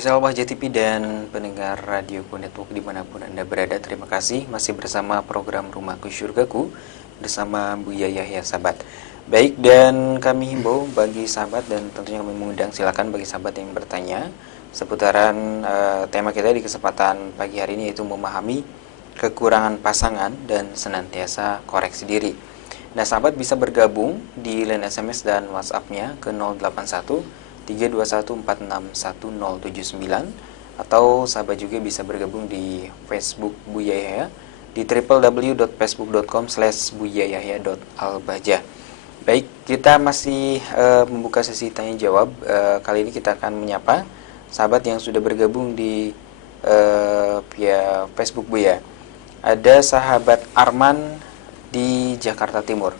Pemirsa Al-Bahjah TV dan pendengar Radio Network dimanapun Anda berada, terima kasih masih bersama program Rumahku Syurgaku bersama Buya Yahya Sahabat. Baik, dan kami himbau bagi sahabat dan tentunya kami mengundang, silakan bagi sahabat yang bertanya seputaran tema kita di kesempatan pagi hari ini, yaitu memahami kekurangan pasangan dan senantiasa koreksi diri. Nah, sahabat bisa bergabung di line SMS dan WhatsApp-nya ke 081 321461079, atau sahabat juga bisa bergabung di Facebook Buya Yahya di www.facebook.com/buyayahya.albahjah. Baik, kita masih membuka sesi tanya jawab. Kali ini kita akan menyapa sahabat yang sudah bergabung di via Facebook Buya. Ada sahabat Arman di Jakarta Timur.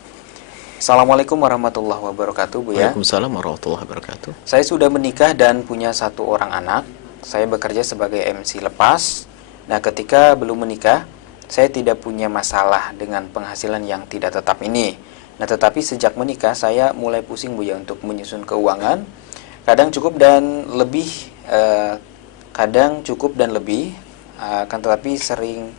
Assalamualaikum warahmatullahi wabarakatuh, Bu ya. Waalaikumsalam warahmatullahi wabarakatuh. Saya sudah menikah dan punya 1 orang anak. Saya bekerja sebagai MC lepas. Nah, ketika belum menikah, saya tidak punya masalah dengan penghasilan yang tidak tetap ini. Nah, tetapi sejak menikah, saya mulai pusing, Bu ya, untuk menyusun keuangan. Kadang cukup dan lebih, akan tetapi sering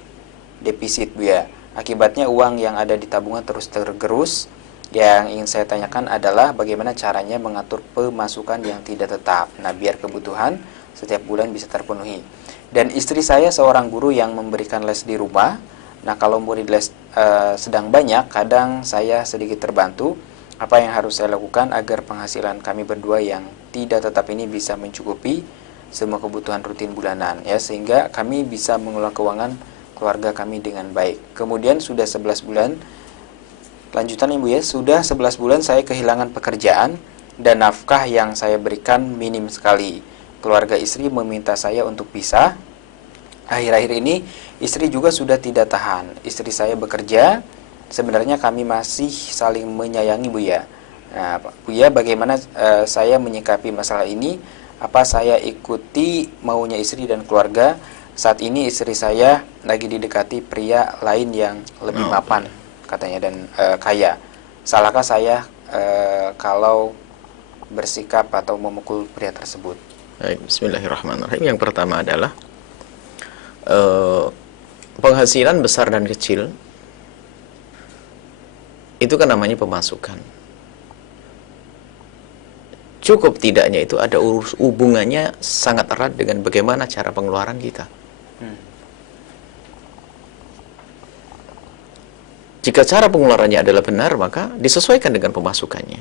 defisit, Bu ya. Akibatnya uang yang ada di tabungan terus tergerus. Yang ingin saya tanyakan adalah bagaimana caranya mengatur pemasukan yang tidak tetap, nah biar kebutuhan setiap bulan bisa terpenuhi. Dan istri saya seorang guru yang memberikan les di rumah. Nah, kalau murid les sedang banyak, kadang saya sedikit terbantu. Apa yang harus saya lakukan agar penghasilan kami berdua yang tidak tetap ini bisa mencukupi semua kebutuhan rutin bulanan, ya, sehingga kami bisa mengelola keuangan keluarga kami dengan baik. Kemudian sudah 11 bulan, lanjutan Ibu ya, sudah 11 bulan saya kehilangan pekerjaan dan nafkah yang saya berikan minim sekali. Keluarga istri meminta saya untuk pisah. Akhir-akhir ini istri juga sudah tidak tahan. Istri saya bekerja, sebenarnya kami masih saling menyayangi, Bu ya. Nah, Bu ya, bagaimana saya menyikapi masalah ini? Apa saya ikuti maunya istri dan keluarga? Saat ini istri saya lagi didekati pria lain yang lebih mapan, katanya, dan kaya. Salahkah saya kalau bersikap atau memukul pria tersebut? Baik, bismillahirrahmanirrahim. Yang pertama adalah penghasilan besar dan kecil itu kan namanya pemasukan. Cukup tidaknya itu ada hubungannya sangat erat dengan bagaimana cara pengeluaran kita. Jika cara pengeluarannya adalah benar, maka disesuaikan dengan pemasukannya.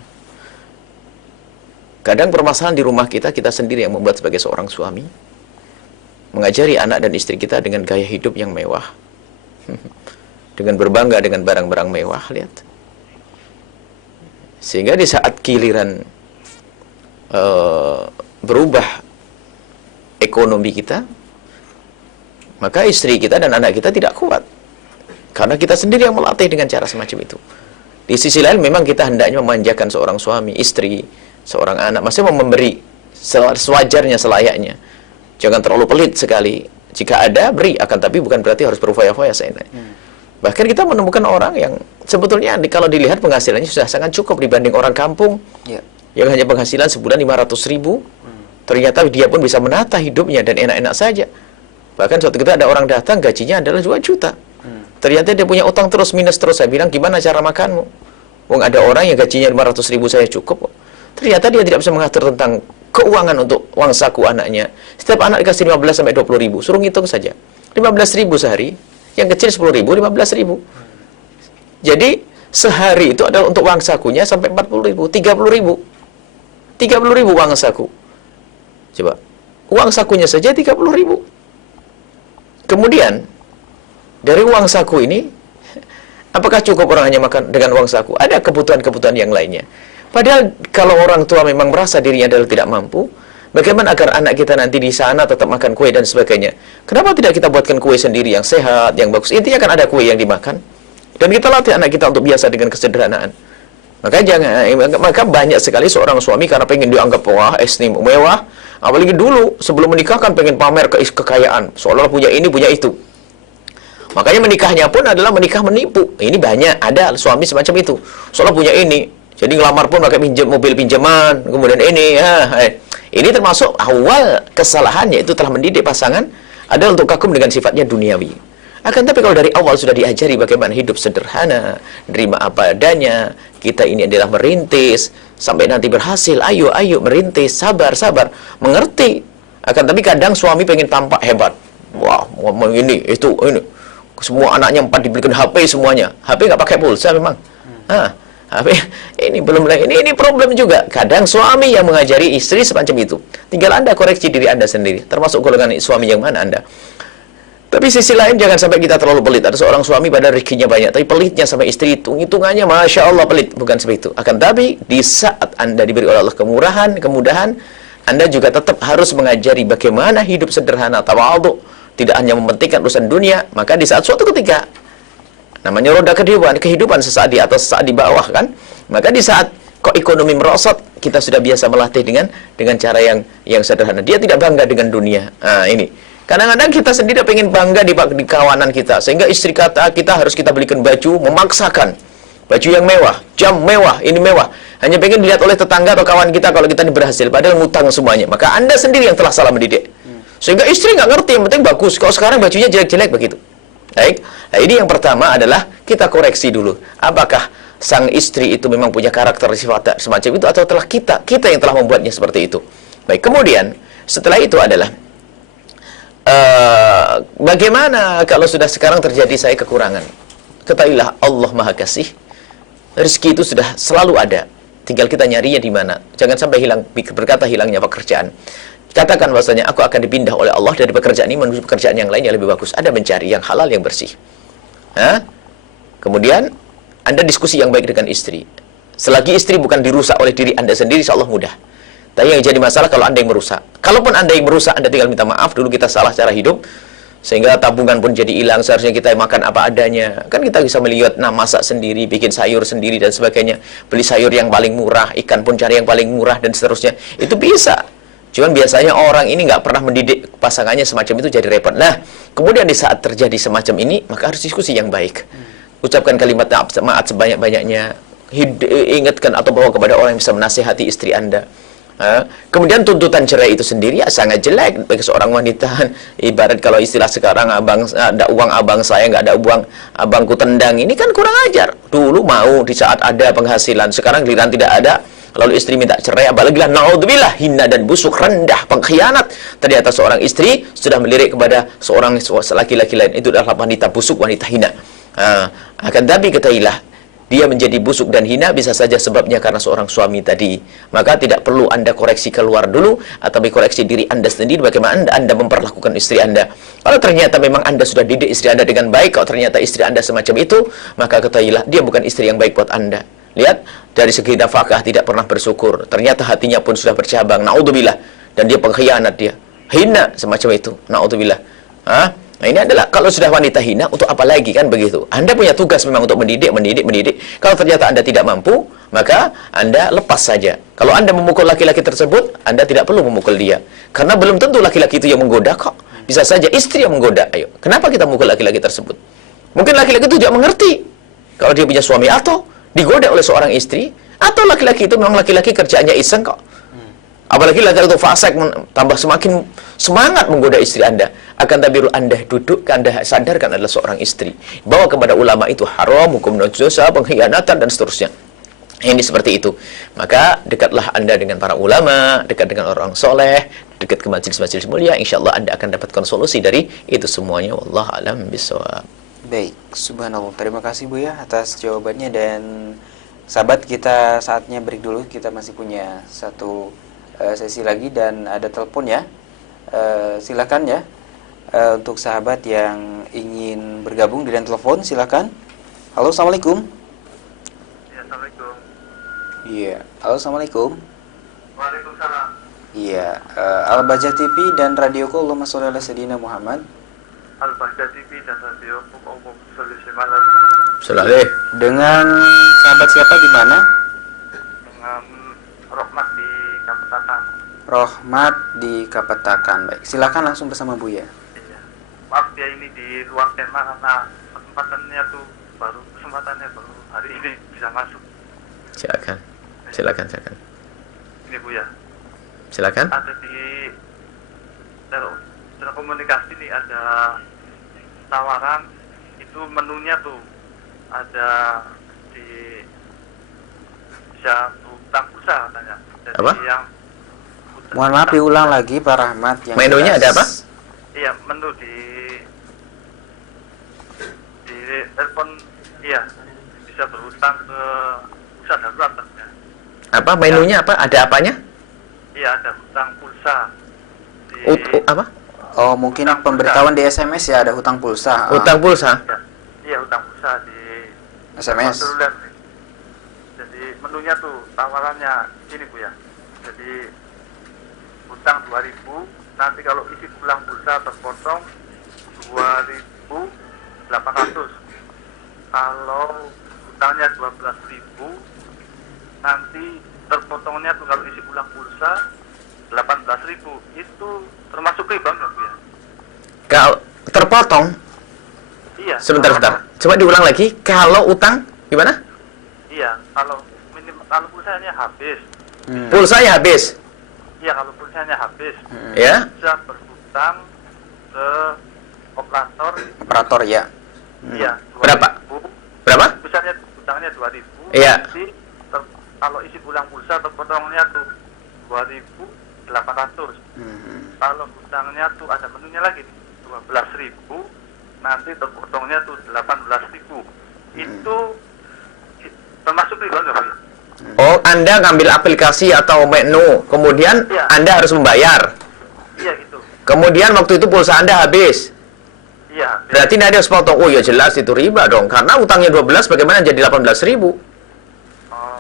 Kadang permasalahan di rumah kita sendiri yang membuat sebagai seorang suami. Mengajari anak dan istri kita dengan gaya hidup yang mewah. Dengan berbangga dengan barang-barang mewah, lihat. Sehingga di saat giliran berubah ekonomi kita, maka istri kita dan anak kita tidak kuat. Karena kita sendiri yang melatih dengan cara semacam itu. Di sisi lain memang kita hendaknya memanjakan seorang suami, istri, seorang anak. Maksudnya memberi sewajarnya, selayaknya. Jangan terlalu pelit sekali. Jika ada, beri. Akan tapi bukan berarti harus berfoya-foya. Bahkan kita menemukan orang yang sebetulnya kalau dilihat penghasilannya sudah sangat cukup dibanding orang kampung. Yang hanya penghasilan sebulan 500.000. Ternyata dia pun bisa menata hidupnya dan enak-enak saja. Bahkan suatu ketika ada orang datang, gajinya adalah 2 juta. Ternyata dia punya utang terus, minus terus. Saya bilang, gimana cara makanmu? Wong ada orang yang gajinya 500.000 saya cukup. Ternyata dia tidak bisa mengatur tentang keuangan untuk uang saku anaknya. Setiap anak dikasih 15-20 ribu. Suruh ngitung saja. 15.000 sehari. Yang kecil 10.000, 15.000. Jadi sehari itu adalah untuk uang sakunya sampai 40.000, 30.000. 30.000 uang saku. Coba. Uang sakunya saja 30.000. Kemudian dari uang saku ini, apakah cukup orang hanya makan dengan uang saku? Ada kebutuhan-kebutuhan yang lainnya. Padahal kalau orang tua memang merasa dirinya adalah tidak mampu, bagaimana agar anak kita nanti di sana tetap makan kue dan sebagainya? Kenapa tidak kita buatkan kue sendiri yang sehat, yang bagus? Intinya kan ada kue yang dimakan. Dan kita latih anak kita untuk biasa dengan kesederhanaan. Maka banyak sekali seorang suami karena pengen dianggap wah, mewah. Apalagi dulu sebelum menikah kan pengen pamer kekayaan, seolah punya ini, punya itu. Makanya menikahnya pun adalah menikah menipu. Ini banyak, ada suami semacam itu. Soalnya punya ini. Jadi ngelamar pun pakai mobil pinjaman, kemudian ini. Ini termasuk awal kesalahan, yaitu telah mendidik pasangan adalah untuk kagum dengan sifatnya duniawi. Akan tapi kalau dari awal sudah diajari bagaimana hidup sederhana, nerima apa adanya, kita ini adalah merintis, sampai nanti berhasil, ayo merintis, sabar, mengerti. Akan tapi kadang suami pengen tampak hebat. Wah, ini, itu, ini. Semua anaknya 4 dibelikan HP semuanya. HP nggak pakai pulsa memang. HP ini belum lagi. Ini problem juga. Kadang suami yang mengajari istri semacam itu. Tinggal Anda koreksi diri Anda sendiri. Termasuk golongan suami yang mana Anda. Tapi sisi lain jangan sampai kita terlalu pelit. Ada seorang suami pada rezekinya banyak, tapi pelitnya sama istri, hitung-hitungannya Masya Allah pelit. Bukan seperti itu. Akan tapi di saat Anda diberi oleh Allah kemurahan, kemudahan, Anda juga tetap harus mengajari bagaimana hidup sederhana, tawadhu. Tidak hanya mementingkan urusan dunia, maka di saat suatu ketika, namanya roda kehidupan sesaat di atas, sesaat di bawah kan, maka di saat kok ekonomi merosot, kita sudah biasa melatih dengan cara yang sederhana. Dia tidak bangga dengan dunia. Nah, ini. Kadang-kadang kita sendiri pengen bangga di kawanan kita, sehingga istri kita harus kita belikan baju, memaksakan. Baju yang mewah, jam mewah, ini mewah. Hanya pengen dilihat oleh tetangga atau kawan kita kalau kita berhasil, padahal ngutang semuanya. Maka Anda sendiri yang telah salah mendidik. Sehingga istri nggak ngerti, yang penting bagus. Kalau sekarang bajunya jelek-jelek begitu. Baik. Nah, ini yang pertama adalah kita koreksi dulu. Apakah sang istri itu memang punya karakter sifat semacam itu, atau telah kita yang telah membuatnya seperti itu. Baik. Kemudian setelah itu adalah bagaimana kalau sudah sekarang terjadi saya kekurangan? Ketahuilah Allah Maha Kasih. Rezeki itu sudah selalu ada. Tinggal kita nyarinya di mana. Jangan sampai berkata hilangnya pekerjaan. Katakan bahwasanya aku akan dipindah oleh Allah dari pekerjaan ini menuju pekerjaan yang lain yang lebih bagus. Ada mencari yang halal, yang bersih. Kemudian Anda diskusi yang baik dengan istri. Selagi istri bukan dirusak oleh diri Anda sendiri, insyaallah mudah. Tapi yang jadi masalah kalau Anda yang merusak. Kalaupun Anda yang merusak, Anda tinggal minta maaf, dulu kita salah cara hidup, sehingga tabungan pun jadi hilang. Seharusnya kita makan apa adanya. Kan kita bisa melihat, masak sendiri, bikin sayur sendiri dan sebagainya. Beli sayur yang paling murah, ikan pun cari yang paling murah dan seterusnya. Itu bisa. Cuman biasanya orang ini nggak pernah mendidik pasangannya semacam itu, jadi repot. Nah, kemudian di saat terjadi semacam ini, maka harus diskusi yang baik. Ucapkan kalimat maaf sebanyak-banyaknya. Ingatkan atau bawa kepada orang yang bisa menasihati istri Anda. Kemudian tuntutan cerai itu sendiri sangat jelek bagi seorang wanita. Ibarat kalau istilah sekarang, ada uang abang saya, nggak ada uang abangku tendang. Ini kan kurang ajar. Dulu mau di saat ada penghasilan, sekarang giliran tidak ada, lalu istri minta cerai, apalagi lah naudzubillah, hina dan busuk, rendah, pengkhianat. Ternyata seorang istri sudah melirik kepada seorang laki-laki lain. Itu adalah wanita busuk, wanita hina. Akan tapi ketahuilah, dia menjadi busuk dan hina bisa saja sebabnya karena seorang suami tadi. Maka tidak perlu Anda koreksi keluar dulu, atau koreksi diri Anda sendiri bagaimana Anda memperlakukan istri Anda. Kalau ternyata memang Anda sudah didik istri Anda dengan baik, kalau ternyata istri Anda semacam itu, maka ketahuilah dia bukan istri yang baik buat Anda. Lihat, dari segi nafkah tidak pernah bersyukur. Ternyata hatinya pun sudah bercabang. Naudzubillah. Dan dia pengkhianat dia. Hina semacam itu. Naudzubillah. Nah, ini adalah kalau sudah wanita hina, untuk apa lagi kan begitu? Anda punya tugas memang untuk mendidik. Kalau ternyata Anda tidak mampu, maka Anda lepas saja. Kalau Anda memukul laki-laki tersebut, Anda tidak perlu memukul dia. Karena belum tentu laki-laki itu yang menggoda kok. Bisa saja istri yang menggoda. Ayo, kenapa kita memukul laki-laki tersebut? Mungkin laki-laki itu tidak mengerti. Kalau dia punya suami atau digoda oleh seorang istri, atau laki-laki itu memang laki-laki kerjaannya iseng kok. Apalagi laki-laki itu fasik, tambah semakin semangat menggoda istri Anda. Akan tapi Anda duduk, Anda sadarkan adalah seorang istri. Bawa kepada ulama itu haram, hukum dosa, pengkhianatan dan seterusnya. Ini seperti itu. Maka dekatlah Anda dengan para ulama, dekat dengan orang soleh, dekat ke majelis-majelis mulia. InsyaAllah Anda akan dapatkan solusi dari itu semuanya. Wallahu a'lam bishawab. Baik, subhanallah. Terima kasih Bu ya atas jawabannya. Dan sahabat, kita saatnya break dulu. Kita masih punya satu sesi lagi dan ada telepon ya. Silakan ya. Untuk sahabat yang ingin bergabung dengan telepon, silakan. Halo, assalamualaikum. Ya, assalamualaikum. Iya, halo, assalamualaikum. Waalaikumsalam. Iya, Al-Bahjah TV dan Radio Allahumma sholli ala sayyidina Muhammad. Al-Bahjah TV dan Radio Umum Solusimalan. Selalu. Dengan sahabat siapa di mana? Dengan Rohmat di Kapetakan. Rohmat di Kapetakan. Baik, silakan langsung bersama Bu ya. Iya. Maaf ya, ini di luar tema karena kesempatannya baru hari ini bisa masuk. Silakan. Ini Bu ya. Silakan. ada di telekomunikasi nih, ada tawaran itu menunya tuh ada di bisa utang pulsa katanya. Jadi Apa? yang Mohon maaf diulang lagi Pak Rahmat yang Menunya jelas. ada apa? Iya, menu di telepon, iya bisa berutang ke pulsa darurat katanya. Apa menunya apa? Ada apanya? Iya, ada hutang pulsa. Apa? Oh, mungkin Hutang pemberitahuan di SMS ya ada hutang pulsa. Utang pulsa. Ya, iya, hutang pulsa di SMS. seluler nih. Jadi menunya tuh tawarannya ini Bu ya. Jadi hutang 2.000, nanti kalau isi pulang pulsa terpotong 2.800. Kalau hutangnya 12.000, nanti terpotongnya tuh kalau isi pulang pulsa 18.000. Itu termasuk riba nggak Bu ya? Kalau terpotong. Iya. Sebentar. Coba diulang lagi. Kalau utang gimana? Iya, kalau pulsanya habis. Pulsanya habis. Iya, kalau pulsanya habis, Ya. bisa berhutang ke operator. Operator ya. Iya. Berapa? 2.000. Berapa? Misalnya hutangnya 2.000. Iya. Nanti kalau isi pulang pulsa terpotongnya tuh 2.800. Kalau hutangnya tuh ada menunya lagi nih, 12.000, nanti terpotongnya tuh 18.000. Itu termasuk riba nggak Bu? Oh, Anda ngambil aplikasi atau menu, kemudian Iya. Anda harus membayar. Iya gitu. Kemudian waktu itu pulsa Anda habis. Iya. Berarti Anda harus potong. Oh ya jelas itu riba dong. Karena utangnya 12 bagaimana jadi 18.000? Oh,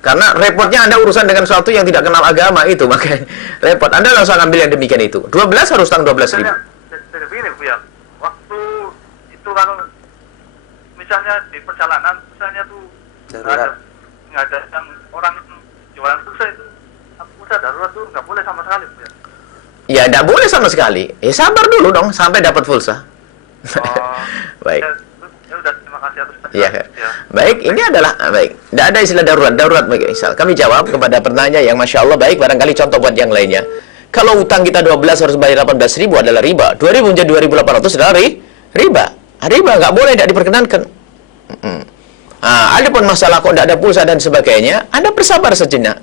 Karena repotnya Anda urusan dengan sesuatu yang tidak kenal agama itu, makanya repot. Anda langsung ambil yang demikian itu. 12 harus utang 12.000. Jadi begini Bu ya, waktu itu kalau misalnya di perjalanan, misalnya tuh Darurat. nggak ada yang orang jualan pulsa itu, pulsa darurat tuh nggak boleh sama sekali Bu ya. Ya tidak boleh sama sekali. Sabar dulu dong sampai dapat pulsa. Oh, Baik. Ya udah, terima kasih atas Iya. penjelasan. Baik, ini adalah baik. Tidak ada istilah darurat bagi misal. Kami jawab kepada penanya yang masya Allah baik. Barangkali contoh buat yang lainnya. Kalau utang kita 12 harus bayar 18.000 adalah riba. 2.000 menjadi 2.800 adalah riba. Riba nggak boleh, tidak diperkenankan. Ada pun masalah kok tidak ada pulsa dan sebagainya, Anda bersabar sejenak.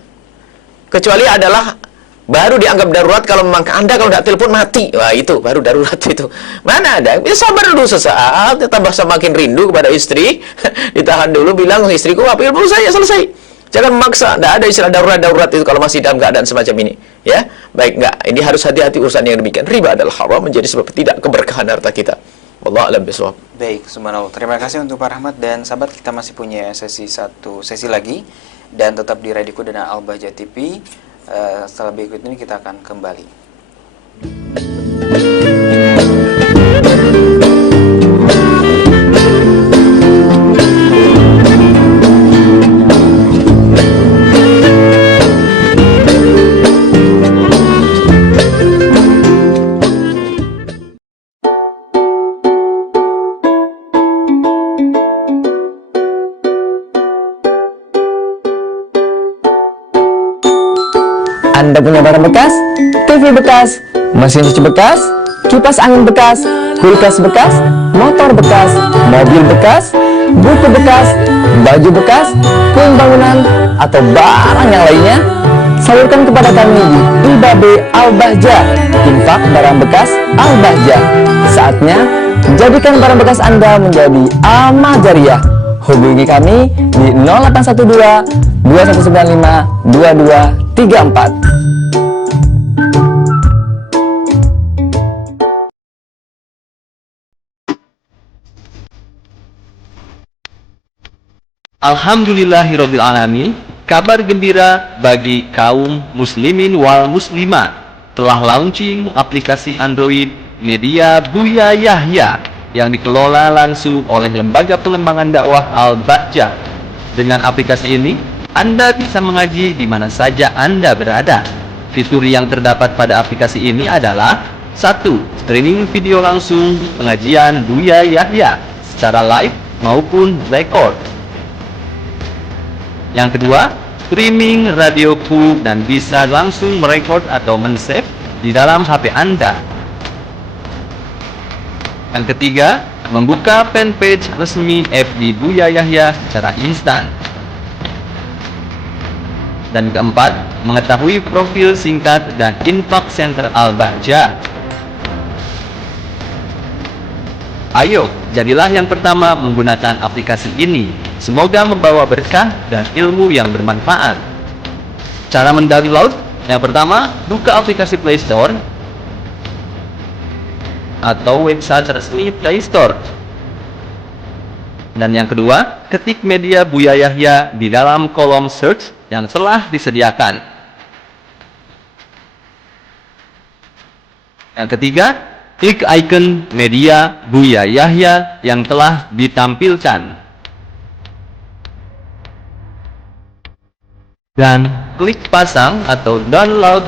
Kecuali adalah baru dianggap darurat kalau memang Anda kalau tidak telepon mati. Wah, itu baru darurat itu. Mana ada? Ya sabar dulu sesaat, tambah semakin rindu kepada istri. Ditahan dulu bilang istriku apa pulsa ya selesai. Jangan memaksa. Tidak ada istilah darurat itu kalau masih dalam keadaan semacam ini. Ya, baik enggak. Ini harus hati-hati urusan yang demikian. Riba adalah haram menjadi sebab tidak keberkahan harta kita. Wallahu a'lam bishawab. Baik, subhanallah. Terima kasih untuk Pak Rahmat dan sahabat, kita masih punya satu sesi lagi dan tetap di Radioku dan Al-Bahjah TV. Setelah berikut ini kita akan kembali. Anda punya barang bekas, TV bekas, mesin cuci bekas, kipas angin bekas, kulkas bekas, motor bekas, mobil bekas, buku bekas, baju bekas, puing bangunan, atau barang yang lainnya, salurkan kepada kami di IBAB Al-Bahjah, infak barang bekas Al-Bahjah. Saatnya, jadikan barang bekas Anda menjadi amal jariah. Hubungi kami di 0812 2195 2234. Alhamdulillahirrabbilalamin. Kabar gembira bagi kaum muslimin wal muslimat, telah launching aplikasi Android Media Buya Yahya yang dikelola langsung oleh Lembaga Pengembangan Dakwah Al-Bahjah. Dengan aplikasi ini, Anda bisa mengaji di mana saja Anda berada. Fitur yang terdapat pada aplikasi ini adalah 1. Streaming video langsung pengajian Buya Yahya secara live maupun record. Yang kedua, streaming radioku dan bisa langsung merekod atau men-save di dalam HP Anda. Yang ketiga, membuka fanpage resmi FB Buya Yahya secara instan. Dan keempat, mengetahui profil singkat dan infak center Al-Bahjah. Ayo, jadilah yang pertama menggunakan aplikasi ini. Semoga membawa berkah dan ilmu yang bermanfaat. Cara mendownload, yang pertama, buka aplikasi Play Store atau website resmi Play Store. Dan yang kedua, ketik media Buya Yahya di dalam kolom search yang telah disediakan. Yang ketiga, klik icon media Buya Yahya yang telah ditampilkan. Dan klik pasang atau download.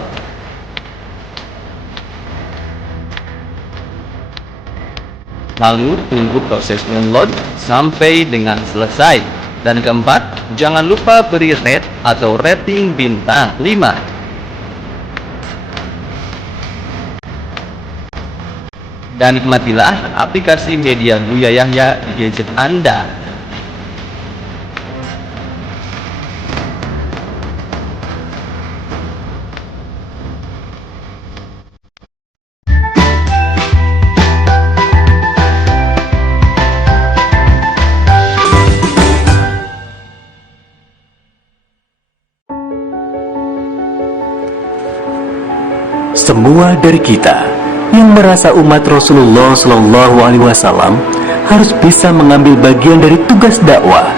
Lalu tunggu proses download sampai dengan selesai. Dan keempat, jangan lupa beri rate atau rating bintang 5. Dan nikmatilah aplikasi media Buya Yahya di gadget Anda. Semua dari kita yang merasa umat Rasulullah Shallallahu Alaihi Wasallam harus bisa mengambil bagian dari tugas dakwah.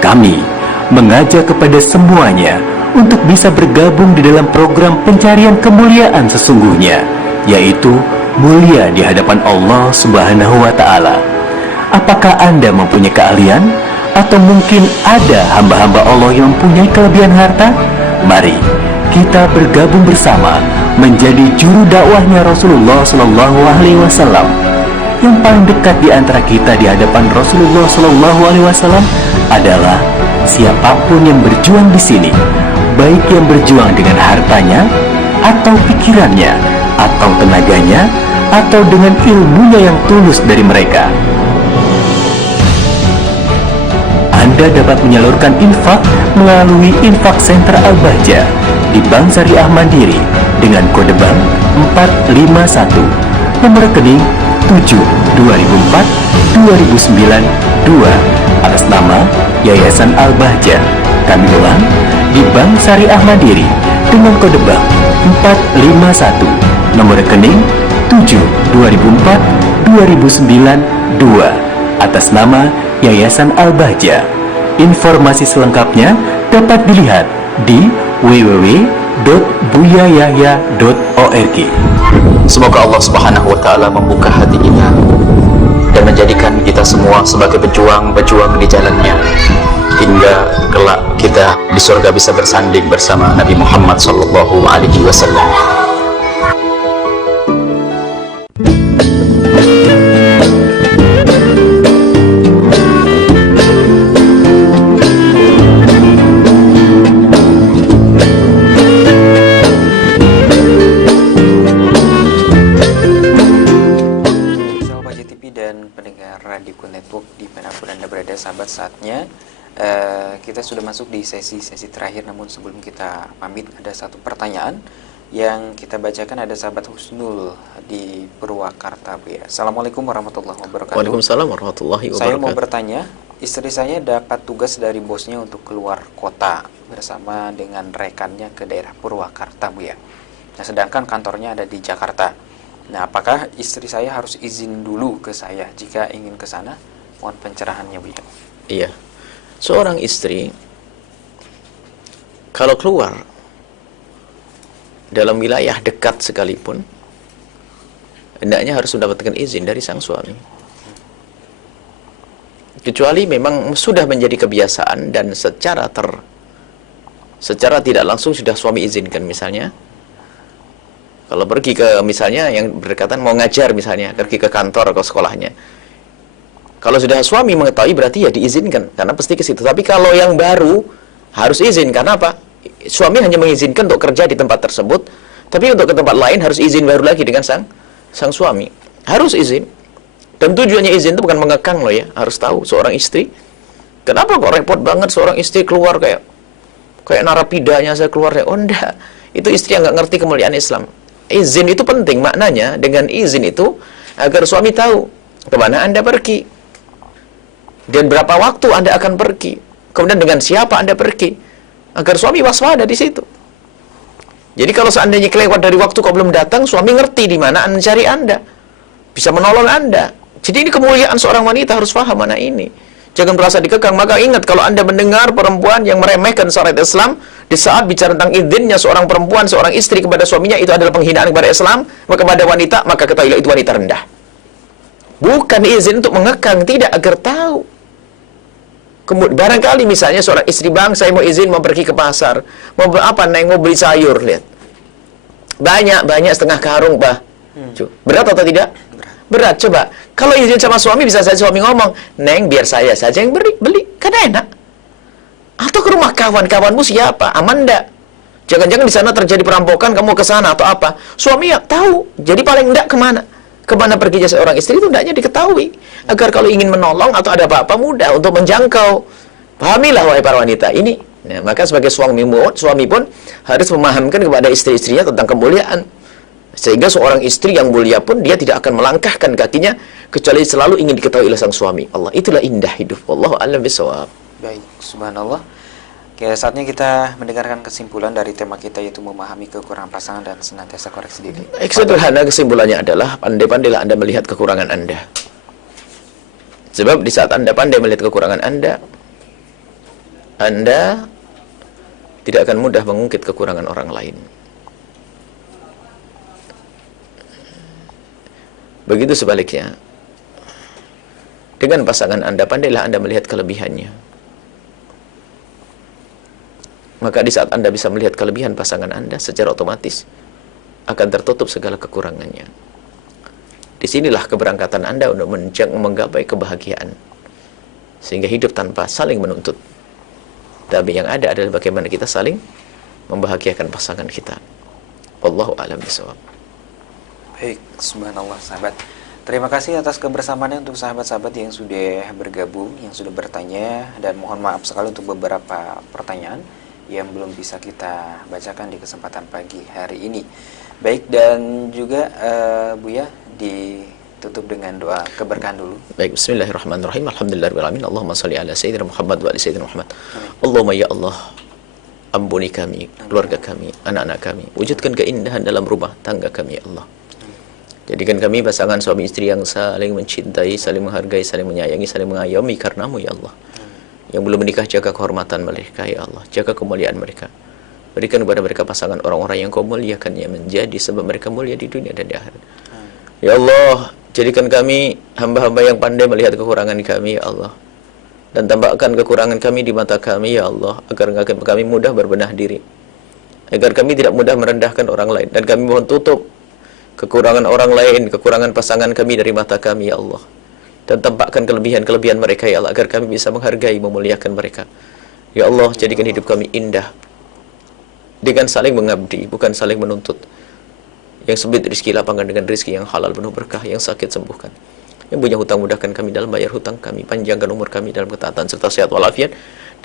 Kami mengajak kepada semuanya untuk bisa bergabung di dalam program pencarian kemuliaan sesungguhnya, yaitu mulia di hadapan Allah Subhanahu Wa Taala. Apakah Anda mempunyai keahlian? Atau mungkin ada hamba-hamba Allah yang mempunyai kelebihan harta? Mari kita bergabung bersama menjadi juru dakwahnya Rasulullah Shallallahu Alaihi Wasallam. Yang paling dekat di antara kita di hadapan Rasulullah Shallallahu Alaihi Wasallam adalah siapapun yang berjuang di sini, baik yang berjuang dengan hartanya, atau pikirannya, atau tenaganya, atau dengan ilmunya yang tulus dari mereka. Anda dapat menyalurkan infak melalui Infak Center Al-Bahjah di Bank Syariah Mandiri dengan kode bank 451, nomor rekening 7/2004/2009-2 atas nama Yayasan Al-Bahjah. Kami ulang, di Bank Syariah Mandiri dengan kode bank 451, nomor rekening 7/2004/2009-2 atas nama Yayasan Al-Bahjah. Informasi selengkapnya dapat dilihat di www.buyayahya.org. Semoga Allah Subhanahu wa taala membuka hati kita dan menjadikan kita semua sebagai pejuang-pejuang di jalannya hingga kelak kita di surga bisa bersanding bersama Nabi Muhammad sallallahu alaihi wasallam. Sahabat, saatnya kita sudah masuk di sesi terakhir. Namun sebelum kita pamit, ada satu pertanyaan yang kita bacakan. Ada sahabat Husnul di Purwakarta, Bu ya. Assalamualaikum warahmatullahi wabarakatuh. Waalaikumsalam warahmatullahi wabarakatuh. Saya mau bertanya, istri saya dapat tugas dari bosnya untuk keluar kota bersama dengan rekannya ke daerah Purwakarta, Bu ya. Nah, sedangkan kantornya ada di Jakarta. Nah, apakah istri saya harus izin dulu ke saya jika ingin ke sana? Mohon pencerahannya, Bu ya. Iya. Seorang istri kalau keluar dalam wilayah dekat sekalipun, hendaknya harus mendapatkan izin dari sang suami. Kecuali memang sudah menjadi kebiasaan dan secara tidak langsung sudah suami izinkan. Misalnya kalau pergi ke, misalnya yang berdekatan mau ngajar, misalnya pergi ke kantor atau sekolahnya, kalau sudah suami mengetahui berarti ya diizinkan, karena pasti ke situ. Tapi kalau yang baru Harus izin, karena apa? Suami hanya mengizinkan untuk kerja di tempat tersebut, tapi untuk ke tempat lain harus izin baru lagi dengan sang suami. Harus izin. Dan tujuannya izin itu bukan mengekang loh ya. Harus tahu seorang istri, kenapa kok repot banget seorang istri keluar kayak narapidanya saya keluar ya. Oh enggak, itu istri yang nggak ngerti kemuliaan Islam. Izin itu penting, maknanya dengan izin itu agar suami tahu kemana Anda pergi dan berapa waktu Anda akan pergi, kemudian dengan siapa Anda pergi, agar suami waspada di situ. Jadi kalau seandainya kelewat dari waktu kok belum datang, suami ngerti di mana mencari Anda, bisa menolong Anda. Jadi ini kemuliaan seorang wanita, harus paham mana ini. Jangan merasa dikekang. Maka ingat, kalau Anda mendengar perempuan yang meremehkan syariat Islam di saat bicara tentang izinnya seorang perempuan, seorang istri kepada suaminya, itu adalah penghinaan kepada Islam, kepada wanita, maka ketahuilah itu wanita rendah. Bukan izin untuk mengekang, tidak, agar tahu. Kemudian barangkali misalnya seorang istri, bang, saya mau izin mau pergi ke pasar, mau apa, mau beli sayur, lihat. Banyak setengah karung, bah. Berat atau tidak? Berat. Coba, kalau izin sama suami, bisa saja suami ngomong, Neng, biar saya saja yang beli, kan enak. Atau ke rumah kawan-kawanmu siapa? Aman enggak? Jangan-jangan di sana terjadi perampokan, kamu ke sana atau apa? Suami ya tahu. Jadi paling enggak kemana perginya seorang istri itu hendaknya diketahui, agar kalau ingin menolong atau ada apa-apa mudah untuk menjangkau. Pahamilah wahai para wanita ini. Nah, maka sebagai suami pun harus memahamkan kepada istri-istrinya tentang kemuliaan, sehingga seorang istri yang mulia pun dia tidak akan melangkahkan kakinya kecuali selalu ingin diketahui oleh sang suami. Allah, itulah indah hidup. Wallahu a'lam bishawab. Baik, subhanallah. Oke, saatnya kita mendengarkan kesimpulan dari tema kita, yaitu memahami kekurangan pasangan dan senantiasa koreksi diri. Sederhana kesimpulannya adalah, pandai-pandailah Anda melihat kekurangan Anda. Sebab di saat Anda pandai melihat kekurangan Anda tidak akan mudah mengungkit kekurangan orang lain. Begitu sebaliknya, dengan pasangan Anda, pandailah Anda melihat kelebihannya. Maka di saat Anda bisa melihat kelebihan pasangan Anda, secara otomatis akan tertutup segala kekurangannya. Disinilah keberangkatan Anda untuk menggapai kebahagiaan, sehingga hidup tanpa saling menuntut. Tapi yang ada adalah bagaimana kita saling membahagiakan pasangan kita. Wallahu a'lam bishawab. Baik, subhanallah sahabat. Terima kasih atas kebersamaannya untuk sahabat-sahabat yang sudah bergabung, yang sudah bertanya, dan mohon maaf sekali untuk beberapa pertanyaan yang belum bisa kita bacakan di kesempatan pagi hari ini. Baik, dan juga Buya ditutup dengan doa keberkahan dulu. Baik, bismillahirrahmanirrahim. Alhamdulillahirrahmanirrahim. Allahumma salli ala Sayyidina Muhammad wa ala Sayyidina Muhammad. Allahumma ya Allah, ampuni kami, keluarga kami, anak-anak kami. Wujudkan keindahan dalam rumah tangga kami ya Allah. Jadikan kami pasangan suami istri yang saling mencintai, saling menghargai, saling menyayangi, saling mengayomi karenamu ya Allah. Yang belum menikah, jaga kehormatan mereka ya Allah, jaga kemuliaan mereka. Berikan kepada mereka pasangan orang-orang yang kau muliakan, yang menjadi sebab mereka mulia di dunia dan di akhirat. Ya Allah, jadikan kami hamba-hamba yang pandai melihat kekurangan kami ya Allah, dan tambahkan kekurangan kami di mata kami ya Allah, agar kami mudah berbenah diri, agar kami tidak mudah merendahkan orang lain, dan kami mohon tutup kekurangan orang lain, kekurangan pasangan kami dari mata kami ya Allah, dan tampakkan kelebihan-kelebihan mereka ya Allah, agar kami bisa menghargai, memuliakan mereka ya Allah. Jadikan hidup kami indah dengan saling mengabdi, bukan saling menuntut. Yang sempit rizki, lapangkan dengan rizki yang halal penuh berkah. Yang sakit sembuhkan, yang punya hutang mudahkan kami dalam bayar hutang kami, panjangkan umur kami dalam ketaatan serta sehat walafiat,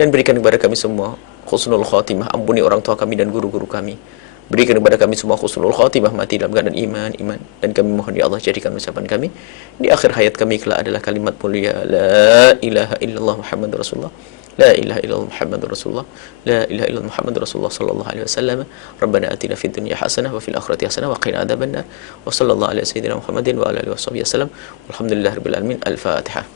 dan berikan kepada kami semua husnul khatimah. Ampuni orang tua kami dan guru-guru kami. Berikan kepada kami semua husnul khatimah, mati dalam keadaan iman. Dan kami mohon ya Allah, jadikan ucapan kami di akhir hayat kami kelak adalah kalimat mulia, la ilaha illallah Muhammadur Rasulullah, la ilaha illallah Muhammadur Rasulullah, la ilaha illallah Muhammadur Rasulullah sallallahu alaihi wasallam. Rabbana atina fid dunya hasanah wa fil akhirati hasanah wa qina adzabannar. Wa sallallahu ala sayyidina Muhammadin wa ala alihi washabbihi wasallam. Walhamdulillahirabbil alamin. Al-Fatihah.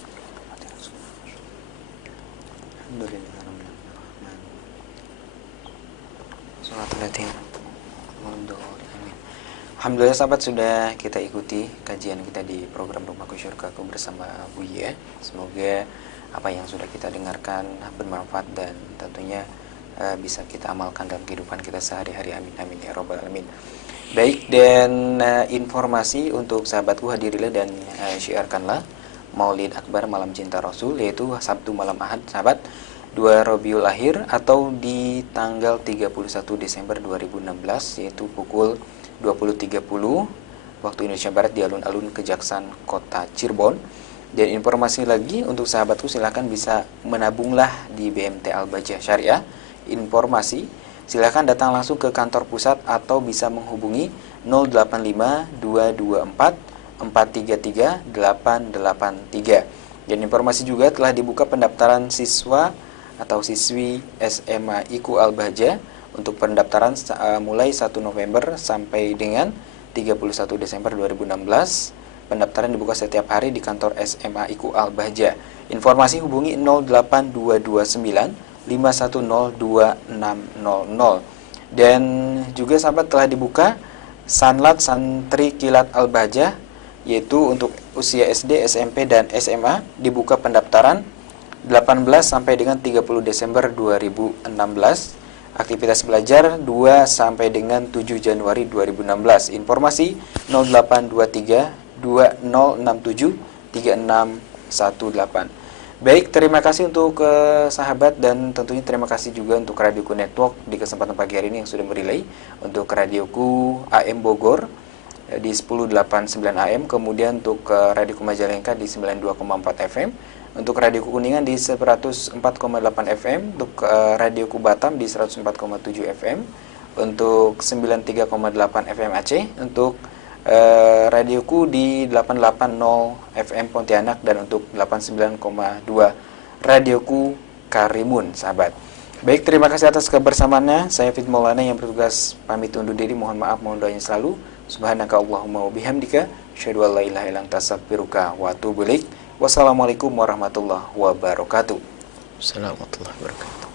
Alhamdulillah sahabat, sudah kita ikuti kajian kita di program Rumahku Syurgaku bersama Buya. Semoga apa yang sudah kita dengarkan bermanfaat dan tentunya bisa kita amalkan dalam kehidupan kita sehari-hari. Amin amin ya rabbal alamin. Baik, dan informasi untuk sahabatku, hadirilah dan syiarkanlah Maulid Akbar Malam Cinta Rasul, yaitu Sabtu malam Ahad sahabat, 2 Rabiul Akhir atau di tanggal 31 Desember 2016, yaitu pukul 20.30 waktu Indonesia Barat di alun-alun Kejaksaan Kota Cirebon. Dan informasi lagi untuk sahabatku, silahkan bisa menabunglah di BMT Al-Bajah Syariah. Informasi silahkan datang langsung ke kantor pusat atau bisa menghubungi 085 224 433 883. Dan informasi juga telah dibuka pendaftaran siswa atau siswi SMA IKU Al-Bahjah untuk pendaftaran mulai 1 November sampai dengan 31 Desember 2016. Pendaftaran dibuka setiap hari di kantor SMA IKU Al-Bahjah. Informasi hubungi 08229 5102600. Dan juga sahabat, telah dibuka Sanlat Santri Kilat Al-Bahjah, yaitu untuk usia SD, SMP, dan SMA. Dibuka pendaftaran 18 sampai dengan 30 Desember 2016. Aktivitas belajar 2 sampai dengan 7 Januari 2016. Informasi 0823 2067 3618. Baik, terima kasih untuk sahabat, dan tentunya terima kasih juga untuk Radioku Network di kesempatan pagi hari ini yang sudah merelay untuk Radioku AM Bogor di 1089 AM, kemudian untuk Radioku Majalengka di 92,4 FM, untuk Radioku Kuningan di 104,8 FM, untuk Radioku Batam di 104,7 FM, untuk 93,8 FM Aceh, untuk radioku di 880 FM Pontianak, dan untuk 89,2 radioku Karimun, sahabat. Baik, terima kasih atas kebersamaannya. Saya Fit Maulana yang bertugas pamit undur diri. Mohon maaf, mohon doanya selalu. Subhanaka Allahumma wa bihamdika, asyhadu an la ilaha illa anta astaghfiruka wa atubu ilaik. Wassalamualaikum warahmatullahi wabarakatuh. Assalamualaikum warahmatullahi wabarakatuh.